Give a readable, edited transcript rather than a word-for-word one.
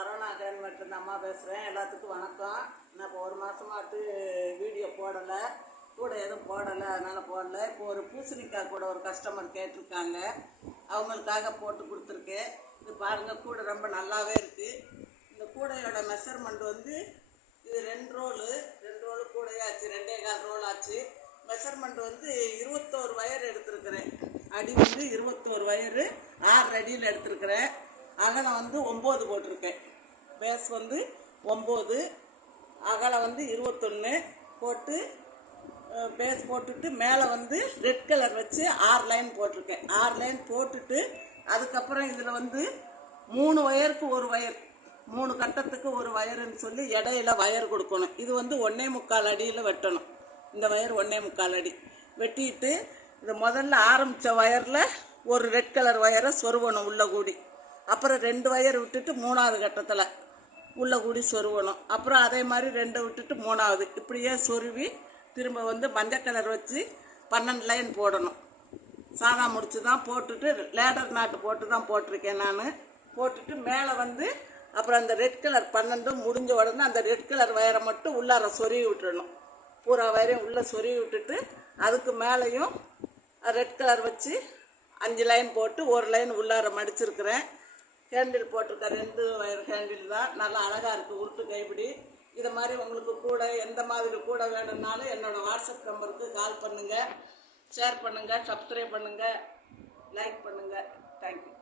Saravana handmade அம்மா பேசுகிறேன். எல்லாத்துக்கும் வணக்கம். நான் இப்போ ஒரு மாதமாட்டு வீடியோ போடலை, கூட எதுவும் போடலை, அதனால் போடலை. இப்போ ஒரு பூசணிக்காய் கூட ஒரு கஸ்டமர் கேட்டிருக்காங்க, அவங்களுக்காக போட்டு கொடுத்துருக்கேன். இது பாருங்கள், கூடை ரொம்ப நல்லாவே இருக்குது. இந்த கூடையோட மெஷர்மெண்ட் வந்து இது 2 ரோலு கூடையாச்சு, 2.25 ரோல் ஆச்சு. மெஷர்மெண்ட் வந்து 21 வயர் எடுத்துருக்கிறேன். அடி வந்து 21 வயரு 6 அடியில் எடுத்துருக்கிறேன். அகலம் வந்து 9 போட்டிருக்கேன். பேஸ் வந்து 9, அகலம் வந்து 21 போட்டு பேஸ் போட்டுட்டு மேலே வந்து ரெட் கலர் வச்சு 6 லைன் போட்டிருக்கேன். 6 லைன் போட்டுட்டு அதுக்கப்புறம் இதில் வந்து 3 வயருக்கு ஒரு வயர், 3 கட்டத்துக்கு ஒரு வயருன்னு சொல்லி இடையில வயர் கொடுக்கணும். இது வந்து 1.25 அடியில் வெட்டணும். இந்த வயர் 1.25 அடி வெட்டிட்டு இது முதல்ல ஆரம்பித்த வயரில் ஒரு ரெட் கலர் வயரை சொருவணும் உள்ள கூடி. அப்புறம் 2 வயர் விட்டுட்டு 3வது கட்டத்தில் உள்ள கூடி சொருவணும். அப்புறம் அதே மாதிரி 2 விட்டுட்டு 3வது, இப்படியே சொருவி திரும்ப வந்து மஞ்சள் கலர் வச்சு 12 லைன் போடணும். சாதா முடிச்சு தான் போட்டுட்டு லேடர் நாட்டு போட்டு தான் போட்டிருக்கேன் நான். போட்டுட்டு மேலே வந்து அப்புறம் அந்த ரெட் கலர் 12 முடிஞ்ச உடனே அந்த ரெட் கலர் வயரை மட்டும் உள்ளார சொருவி விட்டுடணும். பூரா வயரையும் உள்ளே சொருவி விட்டுட்டு அதுக்கு மேலேயும் ரெட் கலர் வச்சு 5 லைன் போட்டு ஒரு லைன் உள்ளார மடிச்சிருக்கிறேன். ஹேண்டில் போட்டிருக்கேன், 2 வயர் ஹேண்டில் தான். நல்லா அழகாக இருக்குது, உருட்டு கைப்பிடி. இதை மாதிரி உங்களுக்கு கூட எந்த மாதிரி கூட வேணும்னாலும் என்னோடய வாட்ஸ்அப் நம்பருக்கு கால் பண்ணுங்கள், ஷேர் பண்ணுங்கள், சப்ஸ்கிரைப் பண்ணுங்கள், லைக் பண்ணுங்கள். தேங்க்யூ.